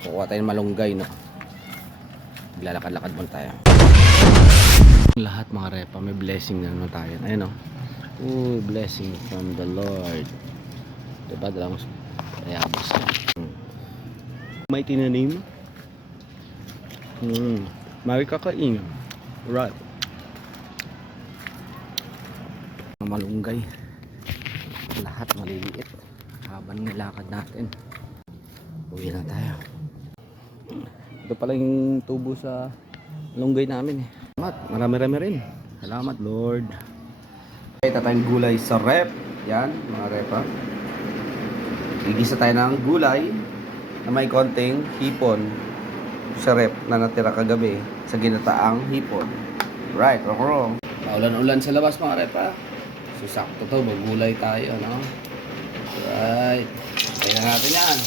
Kukuha tayo ng malunggay, no? Lalakad-lakad muna tayo. Lahat mga repa, may blessing na naman tayo. Ayun, no? Ooh, blessing from the Lord. Diba? Dalawang ayabas ka. May tinanim. Mari kakain. Right. Malunggay. Lahat maliliit. Habang nilakad natin. Uwi na tayo. Ito pala yung tubo sa malunggay namin. Salamat. Marami-rami rin. Salamat, Lord. Okay, tatayong gulay sa rep. Yan, mga repa. Gigisa tayo ng gulay na may konting hipon sa rep na natira kagabi sa ginataang hipon. Right, wrong. Paulan-ulan sa labas, mga repa. So, sakto to, magulay tayo, no? Right. Kaya na natin yan.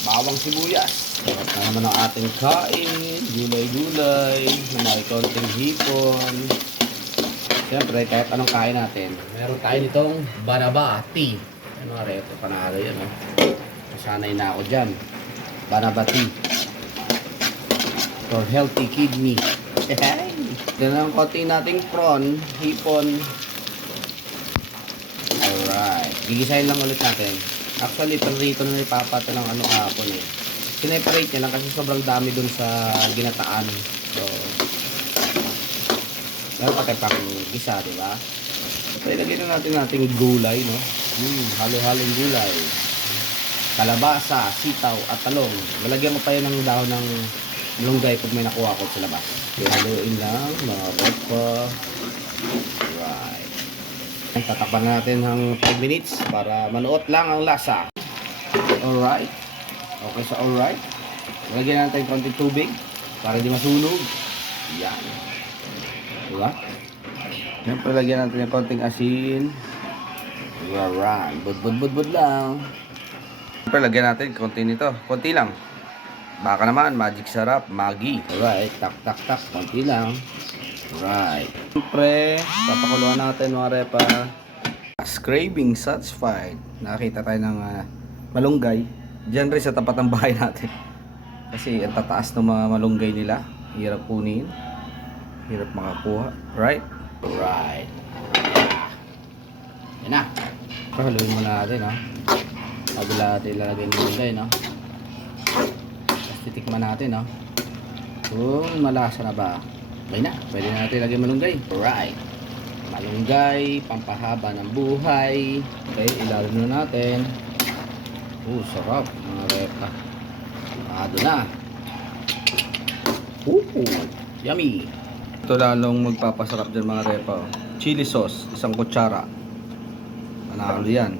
Bawang sibuyas. Sarap na naman ang ating kain. Gulay-gulay. Na may konting hipon. Siyempre, kahit anong kain natin. Meron tayo nitong banabati. Ano nga rin, ito panalo yun, no? Sanay na ako dyan. Banabati. For healthy kidney. Yan ang konting nating prawn, hipon. Alright. Gigisahin lang ulit natin. Actually, rito na ipapata ng ano kahapon eh. Sineparate niya lang kasi sobrang dami dun sa ginataan. So, meron pa tayo pang gisa, diba? So, ilagay na natin nating gulay, no? Halo-halong gulay. Kalabasa, sitaw, at talong. Lalagyan ko pa yun ng dahon ng malunggay pag may nakuha ko sa labas. Haluin lang, mga repa. Right. Tatakpan natin ng 5 minutes para manuot lang ang lasa. Alright. Okay sa alright. Lagyan natin konting tubig para hindi masunog. Yan. Diba? Siyempre lagyan natin ng konting asin. Alright. Bud lang. Siyempre lagyan natin konti nito. Konti lang. Baka naman magic sarap, Maggi. Alright. Tak. Konti lang. Right. Siyempre, papakuluan natin mga repa. Craving satisfied. Nakita tayo ng malunggay. Diyan rin sa tapat ng bahay natin. Kasi ang tataas ng mga malunggay nila. Hirap kunin. Hirap makakuha. Right? Right. Yan na. Haluin muna natin, no? Bago natin ilalagay yung malunggay, no? Tapos titikman natin, no? Kung malasa na ba? Okay na, pwede na natin lagyan malunggay. Alright. Malunggay, pampahaba ng buhay. Okay, ilalim na natin. Sarap. Mga repa. Ado na. Yummy. Ito lalong magpapasarap dyan mga repa. Chili sauce, 1 kutsara. Panalo yan.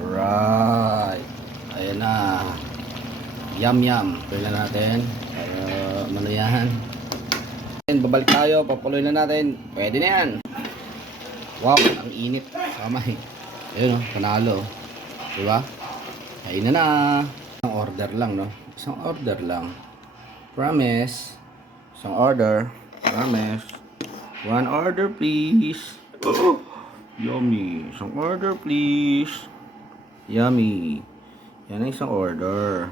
Alright. Ayan na. Yum. Pwede na natin. Ano yan? Babalik tayo, papuloy na natin. Pwede na yan. Wow, ang init. Kamay. Ayun, panalo. Diba? Kain na. Isang order lang, no? Isang order lang. Promise. Isang order. Promise. 1 order, please. Yummy. Isang order, please. Yummy. Yan ang isang order.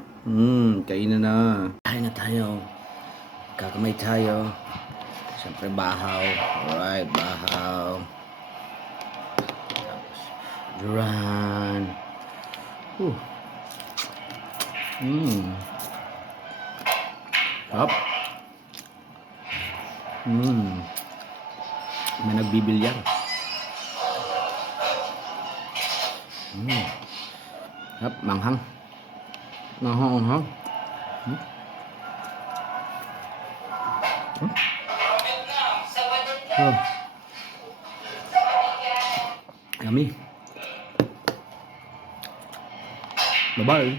Kain na. Kain na tayo. Kakamay tayo. Siyempre bahaw. Alright, bahaw. Tapos duran. Up. May nagbibilyar. Up, manghang. Manghang. Yummy. Bye-bye.